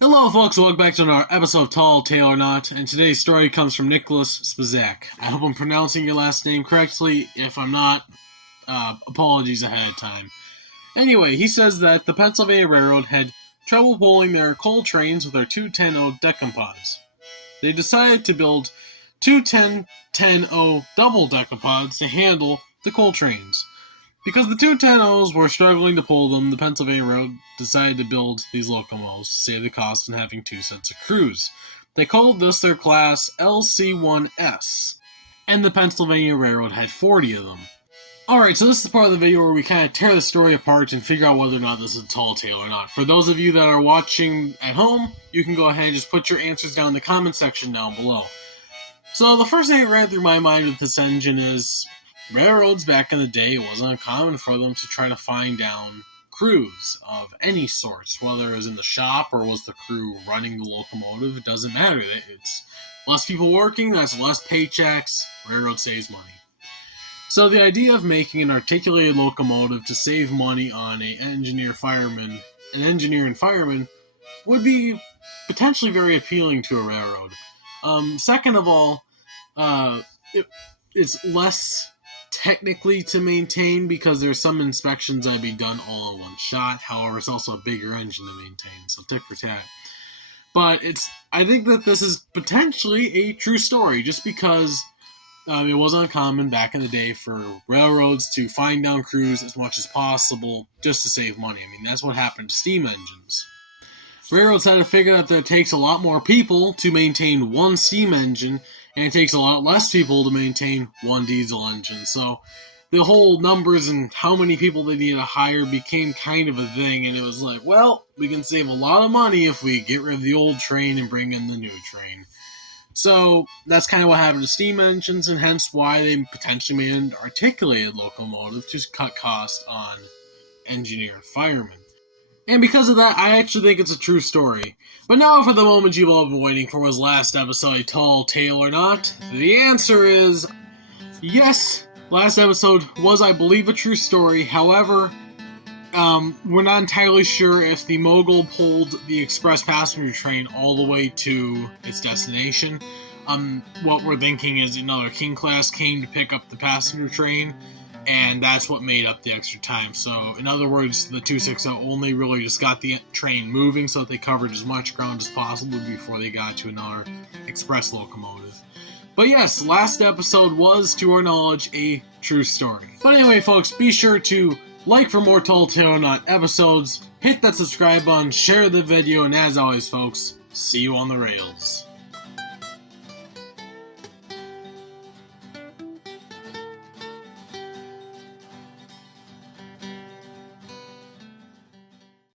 Hello folks, welcome back to another episode of Tall Tale or Not, and today's story comes from Nicholas Spizak. I hope I'm pronouncing your last name correctly. If I'm not, apologies ahead of time. Anyway, he says that the Pennsylvania Railroad had trouble pulling their coal trains with their 210-0 decapods. They decided to build two 10-10-0 double decapods to handle the coal trains. Because the 210-0s were struggling to pull them, the Pennsylvania Railroad decided to build these locomotives to save the cost in having two sets of crews. They called this their class LC1S, and the Pennsylvania Railroad had 40 of them. Alright, so this is the part of the video where we kind of tear the story apart and figure out whether or not this is a tall tale or not. For those of you that are watching at home, you can go ahead and just put your answers down in the comment section down below. So the first thing that ran through my mind with this engine is, railroads back in the day, it wasn't uncommon for them to try to find down crews of any sorts, whether it was in the shop or was the crew running the locomotive. It doesn't matter. It's less people working, that's less paychecks, railroad saves money. So the idea of making an articulated locomotive to save money on an engineer and fireman would be potentially very appealing to a railroad. Second of all, it's less technically to maintain because there's some inspections that'd be done all in one shot. However, it's also a bigger engine to maintain, so tick for tat. But I think that this is potentially a true story, just because it wasn't uncommon back in the day for railroads to find down crews as much as possible just to save money. I mean, that's what happened to steam engines. Railroads had to figure out that it takes a lot more people to maintain one steam engine, and it takes a lot less people to maintain one diesel engine. So the whole numbers and how many people they need to hire became kind of a thing, and it was like, well, we can save a lot of money if we get rid of the old train and bring in the new train. So that's kind of what happened to steam engines, and hence why they potentially made an articulated locomotive to cut costs on engineer and firemen. And because of that, I actually think it's a true story. But now for the moment you've all been waiting for, was last episode a tall tale or not? The answer is yes. Last episode was, I believe, a true story. However, we're not entirely sure if the mogul pulled the express passenger train all the way to its destination. What we're thinking is another King class came to pick up the passenger train, and that's what made up the extra time. So, in other words, the 260 only really just got the train moving so that they covered as much ground as possible before they got to another express locomotive. But yes, last episode was, to our knowledge, a true story. But anyway, folks, be sure to like for more Tall Tale or Not episodes, hit that subscribe button, share the video, and as always, folks, see you on the rails.